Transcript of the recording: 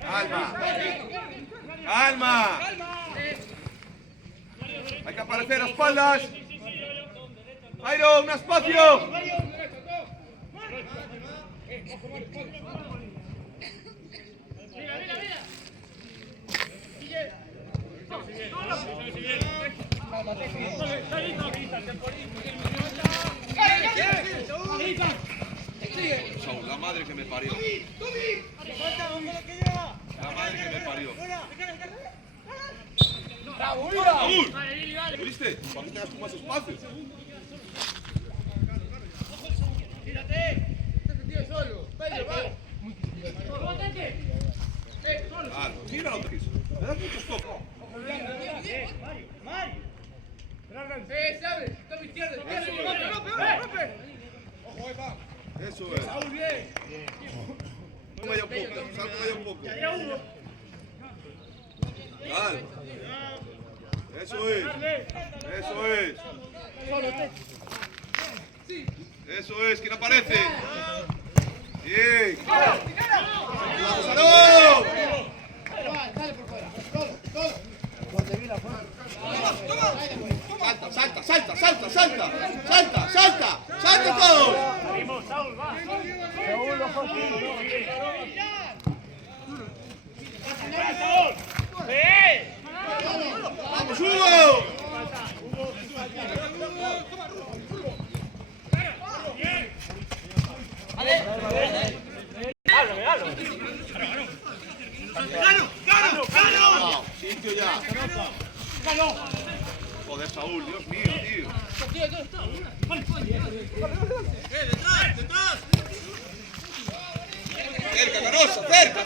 Calma. Calma. Hay que aparecer a espaldas. Jairo, un espacio. Saúl, la madre que me parió. La madre que me parió. ¡Saúl! ¿Viste? Para que tengas tú más espacio. Claro, tíralo, Tris. Le das muchos toques. Eso es. No vaya un poco, salgo vaya un poco. Dale. Eso es. Eso es. Eso es. ¿Quién aparece? Bien. ¡Salud! Salta, salta, salta, salta, salta, salta, salta, salta todos. Vamos, Saúl, va. Vamos, Hugo. ¡Gano! Sitio ya. Joder, Saúl, Dios mío, tío. ¡Detrás! Cerca, Canosa, cerca.